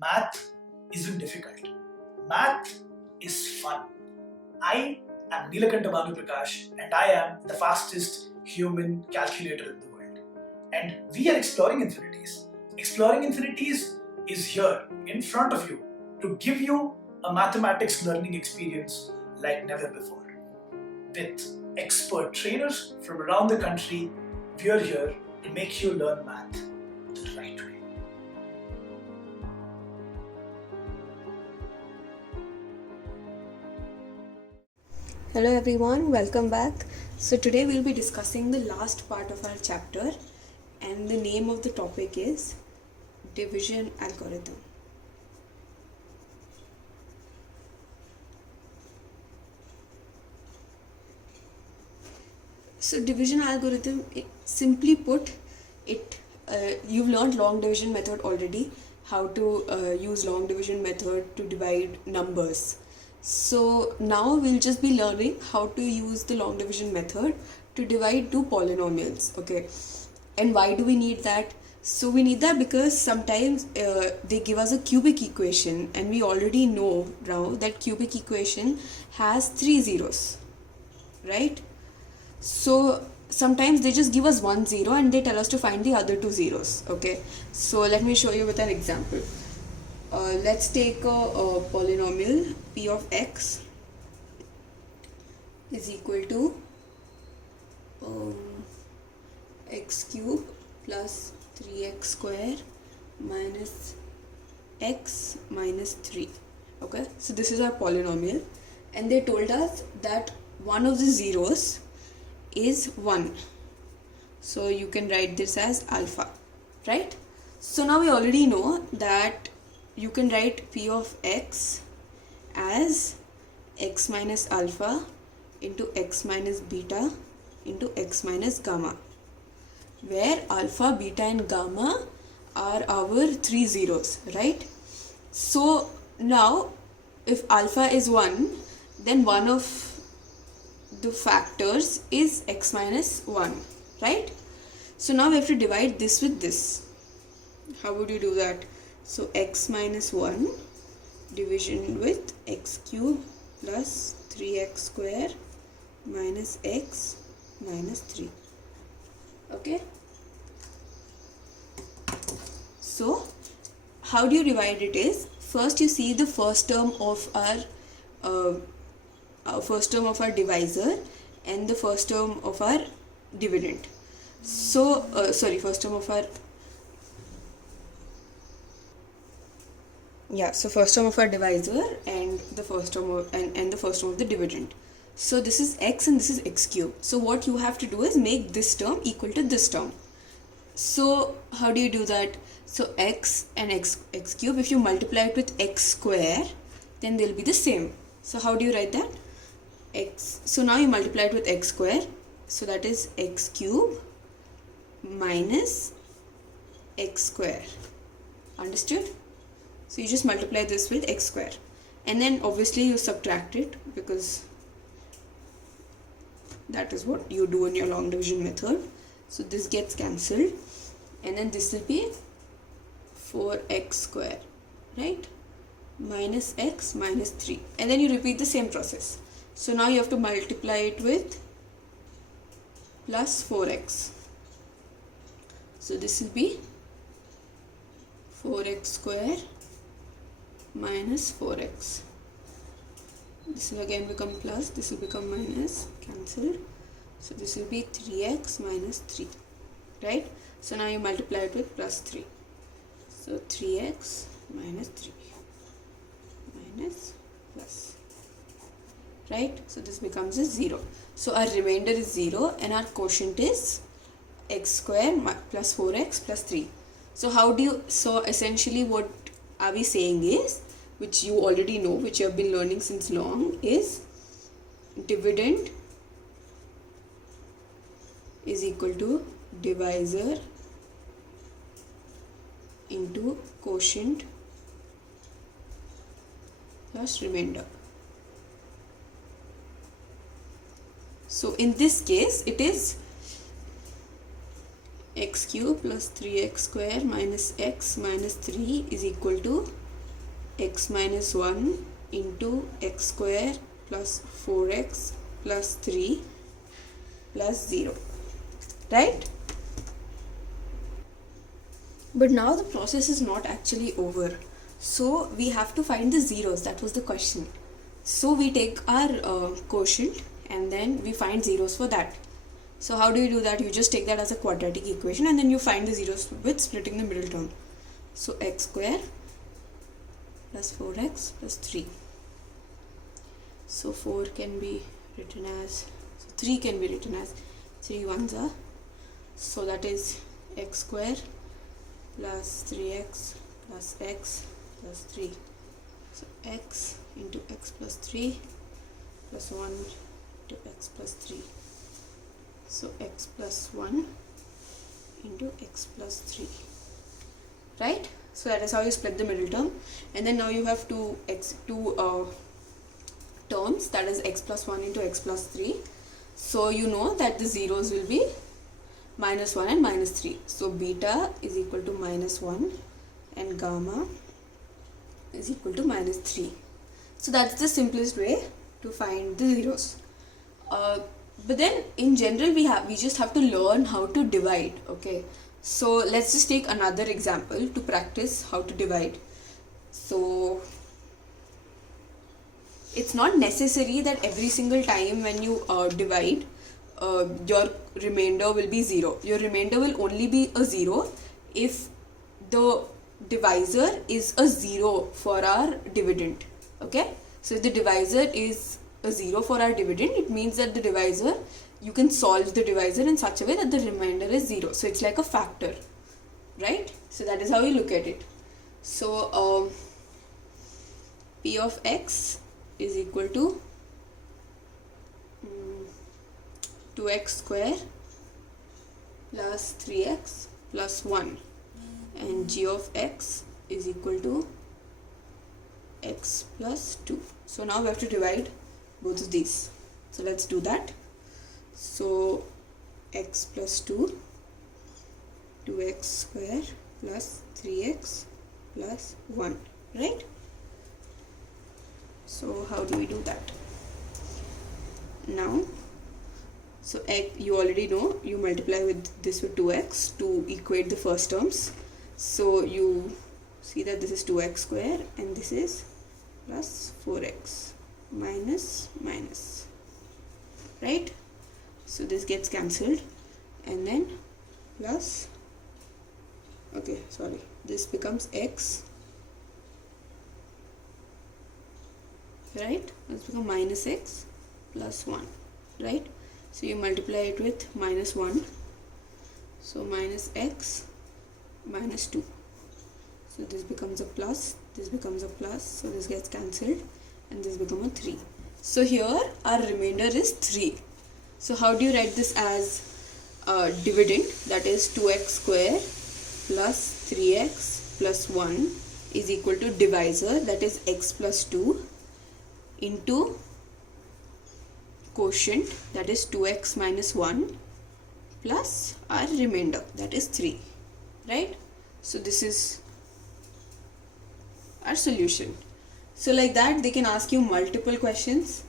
Math isn't difficult. Math is fun. I am Neelakantha Bhanu Prakash and I am the fastest human calculator in the world. And we are exploring infinities. Exploring infinities is here in front of you to give you a mathematics learning experience like never before. With expert trainers from around the country, we are here to make you learn math the right way. Hello everyone, welcome back. So today we'll be discussing the last part of our chapter, and the name of the topic is division algorithm. So division algorithm, simply put, you've learned long division method already, how to use long division method to divide numbers. So now we'll just be learning how to use the long division method to divide two polynomials. Okay, and why do we need that? So we need that because sometimes they give us a cubic equation, and we already know now that cubic equation has 3 zeros, right? So sometimes they just give us 1 zero and they tell us to find the other 2 zeros. Okay, so let me show you with an example. Let's take a polynomial p of x is equal to x cube plus 3x square minus x minus 3. Okay, so this is our polynomial, and they told us that one of the zeros is 1. So you can write this as alpha, right? So now we already know that you can write p of x as x minus alpha into x minus beta into x minus gamma, where alpha, beta and gamma are our 3 zeros, right? So now if alpha is 1, then one of the factors is x minus 1, right? So now we have to divide this with this. How would you do that? So x minus 1 division with x cube plus 3x square minus x minus 3. Okay, so how do you divide it is, first you see the first term of our divisor and the first term of our dividend. So first term of our first term of our divisor and the first term of and the first term of the dividend. So this is x and this is x cube. So what you have to do is make this term equal to this term. So how do you do that? So x and x cube, if you multiply it with x square, then they'll be the same. So how do you write that? X. So now you multiply it with x square. So that is x cube minus x square. Understood? So you just multiply this with x square, and then obviously you subtract it because that is what you do in your long division method. So this gets cancelled, and then this will be 4x square, right? Minus x minus 3, and then you repeat the same process. So now you have to multiply it with plus 4x. So this will be 4x square minus 4x. This will again become plus, this will become minus, cancelled. So this will be 3x minus 3, right? So now you multiply it with plus 3. So 3x minus 3 minus plus, right? So this becomes a 0. So our remainder is 0 and our quotient is x square plus 4x plus 3. So essentially what are we saying is, which you already know, which you have been learning since long, is dividend is equal to divisor into quotient plus remainder. So in this case it is x cube plus 3x square minus x minus 3 is equal to x minus 1 into x square plus 4x plus 3 plus 0, right? But now the process is not actually over. So we have to find the zeros. That was the question. So we take our quotient and then we find zeros for that. So how do you do that? You just take that as a quadratic equation and then you find the zeros with splitting the middle term. So x square plus 4x plus 3. So 4 can be written as, so 3 can be written as 3 ones are. So that is x square plus 3x plus x plus 3. So x into x plus 3 plus 1 into x plus 3. So x plus 1 into x plus 3. Right? So that is how you split the middle term. And then now you have two terms, that is x plus 1 into x plus 3. So you know that the zeros will be minus 1 and minus 3. So beta is equal to minus 1 and gamma is equal to minus 3. So that's the simplest way to find the zeros. But then in general we just have to learn how to divide. Okay, so let's just take another example to practice how to divide. So it's not necessary that every single time when you divide your remainder will be 0. Your remainder will only be a 0 if the divisor is a 0 for our dividend. Okay, so if the divisor is a 0 for our dividend, it means that the divisor, you can solve the divisor in such a way that the remainder is 0. So it's like a factor, right? So that is how you look at it. So p of x is equal to 2x square plus 3x plus 1, and g of x is equal to x plus 2. So now we have to divide both of these. So let's do that. So x plus 2, 2x square plus 3x plus 1, right? So how do we do that? Now, so x, you already know, you multiply with this with 2x to equate the first terms. So you see that this is 2x square and this is plus 4x minus minus, right? So this gets cancelled and then plus, okay, sorry, this becomes x, right? This becomes minus x plus 1, right? So you multiply it with minus 1, so minus x minus 2. So this becomes a plus, this becomes a plus, so this gets cancelled and this becomes a 3. So here our remainder is 3. So how do you write this as dividend? That is 2x square plus 3x plus 1 is equal to divisor, that is x plus 2, into quotient, that is 2x minus 1, plus our remainder, that is 3, right? So this is our solution. So like that they can ask you multiple questions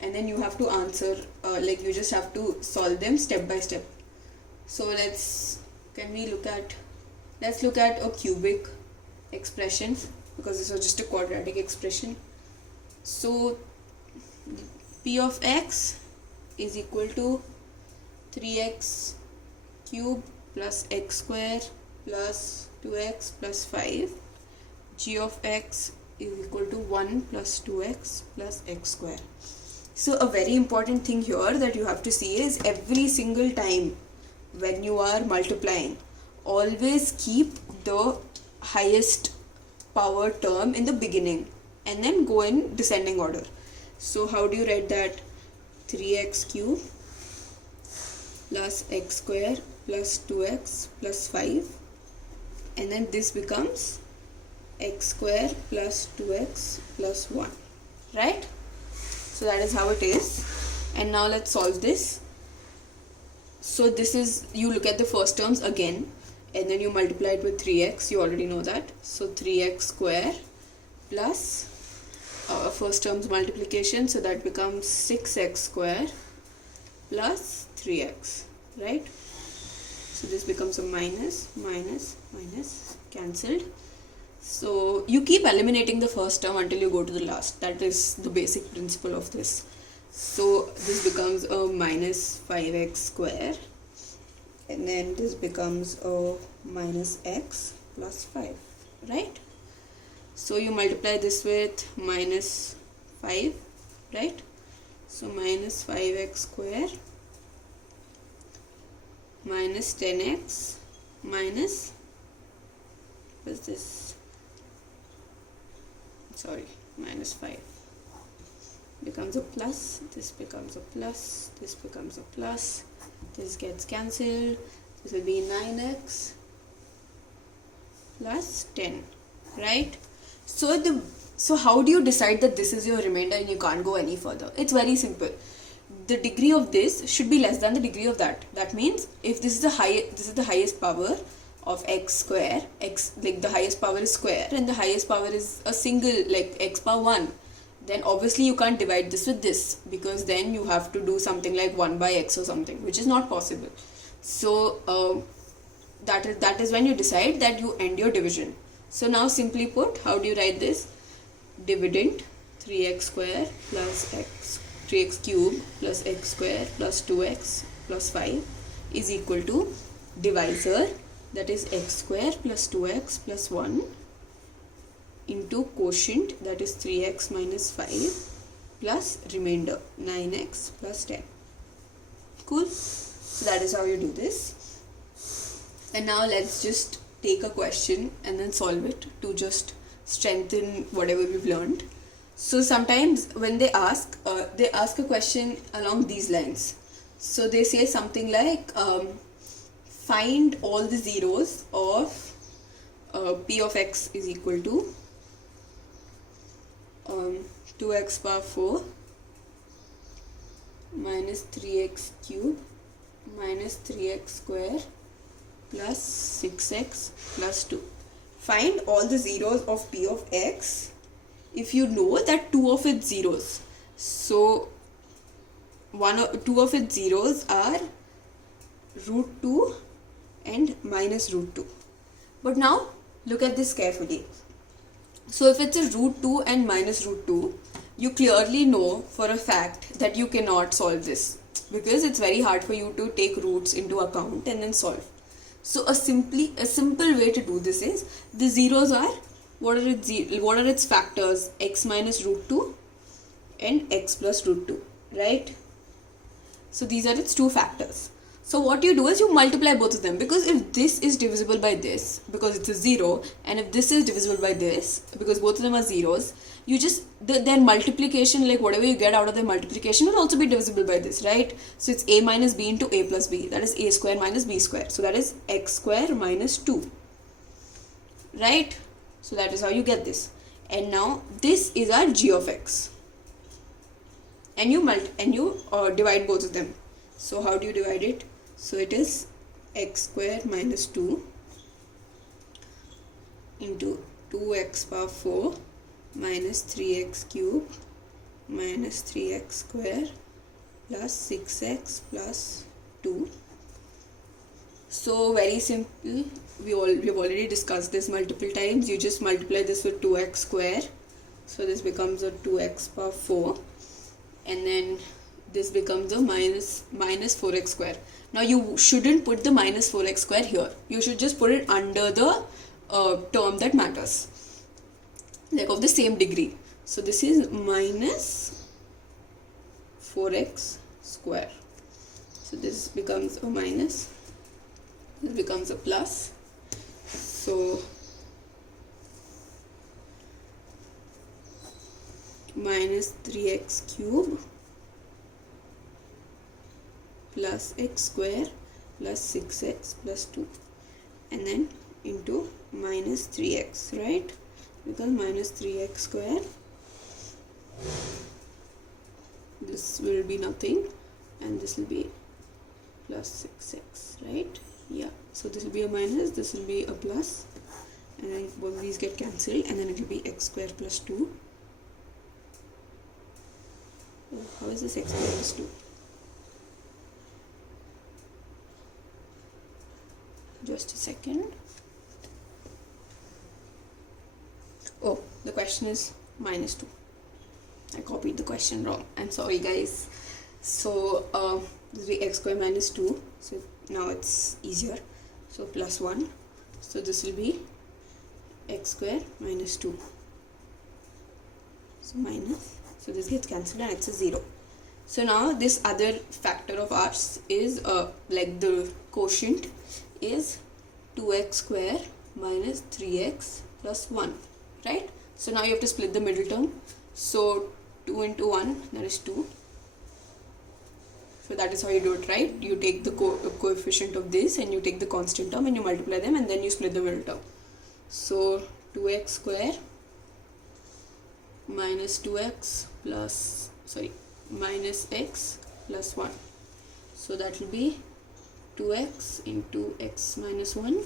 and then you have to answer, like you just have to solve them step by step. So let's look at a cubic expression, because this was just a quadratic expression. So p of x is equal to 3x cube plus x square plus 2x plus 5. G of x is equal to 1 plus 2x plus x square. So a very important thing here that you have to see is every single time when you are multiplying, always keep the highest power term in the beginning and then go in descending order. So how do you write that? 3x cube plus x square plus 2x plus 5, and then this becomes x square plus 2x plus 1, right? So that is how it is. And now let's solve this. So this is, you look at the first terms again and then you multiply it with 3x, you already know that. So 3x square plus first term's multiplication, so that becomes 6x square plus 3x, right? So this becomes a minus, minus, minus, cancelled. So you keep eliminating the first term until you go to the last. That is the basic principle of this. So this becomes a minus 5x square, and then this becomes a minus x plus 5, right? So you multiply this with minus 5, right? So minus 5x square minus 10x minus, what's this? Sorry, minus 5 becomes a plus, this becomes a plus, this becomes a plus, this gets cancelled, this will be 9x plus 10, right? So how do you decide that this is your remainder and you can't go any further? It's very simple. The degree of this should be less than the degree of that. That means if this is the highest power of x square, x, like the highest power is square and the highest power is a single, like x power 1, then obviously you can't divide this with this, because then you have to do something like 1 by x or something, which is not possible. So that is when you decide that you end your division. So now simply put, how do you write this? Dividend 3x square plus 3x cube plus x square plus 2x plus 5 is equal to divisor, that is x square plus 2x plus 1, into quotient, that is 3x minus 5, plus remainder 9x plus 10. Cool? So that is how you do this. And now let's just take a question and then solve it to just strengthen whatever we've learned. So sometimes when they ask a question along these lines. So they say something like find all the zeros of p of x is equal to 2x power 4 minus 3x cube minus 3x square plus 6x plus 2. Find all the zeros of p of x if you know that two of its zeros. So two of its zeros are root 2 and minus root 2. But now look at this carefully. So if it's a root 2 and minus root 2, you clearly know for a fact that you cannot solve this, because it's very hard for you to take roots into account and then solve. So a simple way to do this is, the zeros are, what are its factors? X minus root 2 and x plus root 2, right? So these are its two factors. So what you do is you multiply both of them, because if this is divisible by this, because it's a 0, and if this is divisible by this, because both of them are zeros, you just, their multiplication, like whatever you get out of their multiplication, will also be divisible by this, right? So it's a minus b into a plus b, that is a square minus b square, so that is x square minus 2, right? So that is how you get this. And now this is our g of x, and you divide both of them. So how do you divide it? So it is x square minus 2 into 2x power 4 minus 3x cube minus 3x square plus 6x plus 2. So very simple. We have already discussed this multiple times. You just multiply this with 2x square. So this becomes a 2x power 4, and then this becomes a minus 4x square. Now you shouldn't put the minus 4x square here. You should just put it under the term that matters, like of the same degree. So this is minus 4x square. So this becomes a minus, this becomes a plus. So minus 3x cube plus x square plus 6x plus 2, and then into minus 3x, right? Because minus 3x square, this will be nothing, and this will be plus 6x, right? Yeah, so this will be a minus, this will be a plus, and then both of these get cancelled, and then it will be x square plus 2. Oh, how is this x square plus 2? Just a second. Oh, the question is minus 2. I copied the question wrong. I'm sorry, guys. So this will be x square minus 2. So now it's easier. So plus 1. So this will be x square minus 2. So minus. So this gets cancelled and it's a 0. So now this other factor of ours is like the quotient is 2x square minus 3x plus 1. Right? So now you have to split the middle term. So 2 into 1, that is 2. So that is how you do it, right? You take the coefficient of this and you take the constant term and you multiply them and then you split the middle term. So 2x square minus 2x plus, minus x plus 1. So that will be 2x into x minus 1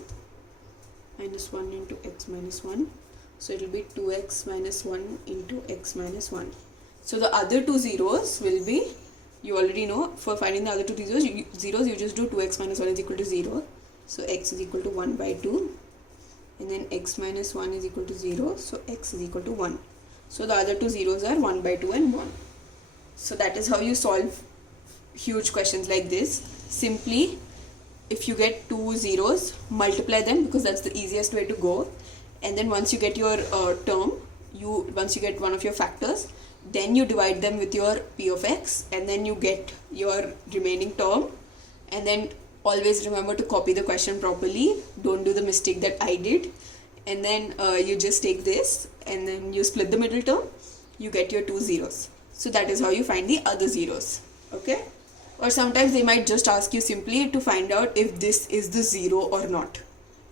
minus 1 into x minus 1. So it will be 2x minus 1 into x minus 1. So the other two zeros will be, you already know, for finding the other two zeros, you just do 2x minus 1 is equal to 0. So x is equal to 1 by 2. And then x minus 1 is equal to 0. So x is equal to 1. So the other two zeros are 1 by 2 and 1. So that is how you solve huge questions like this. Simply, if you get two zeros, multiply them because that's the easiest way to go. And then once you get your term, once you get one of your factors, then you divide them with your p of x, and then you get your remaining term. And then always remember to copy the question properly. Don't do the mistake that I did. And then you just take this and then you split the middle term. You get your two zeros. So that is how you find the other zeros. Okay? Or sometimes they might just ask you simply to find out if this is the 0 or not.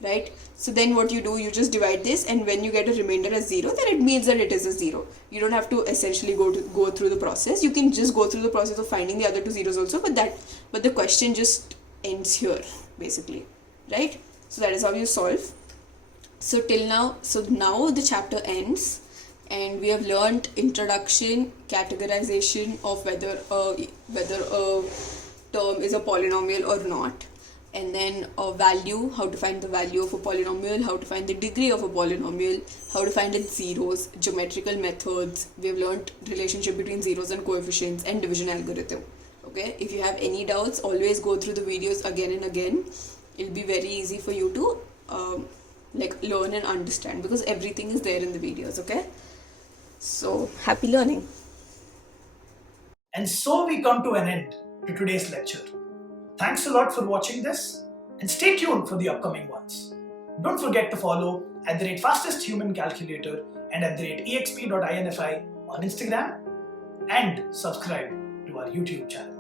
Right? So then what you do, you just divide this, and when you get a remainder as 0, then it means that it is a 0. You don't have to essentially go through the process. You can just go through the process of finding the other two zeros also, but the question just ends here basically, right? So that is how you solve. So now the chapter ends, and we have learned introduction, categorization of whether a term is a polynomial or not. And then a value, how to find the value of a polynomial, how to find the degree of a polynomial, how to find its zeros, geometrical methods. We have learned relationship between zeros and coefficients, and division algorithm. Okay, if you have any doubts, always go through the videos again and again. It'll be very easy for you to learn and understand because everything is there in the videos. Okay, so happy learning. And so we come to an end to today's lecture. Thanks a lot for watching this, and stay tuned for the upcoming ones. Don't forget to follow @fastesthumancalculator and @exp.infi on Instagram, and subscribe to our YouTube channel.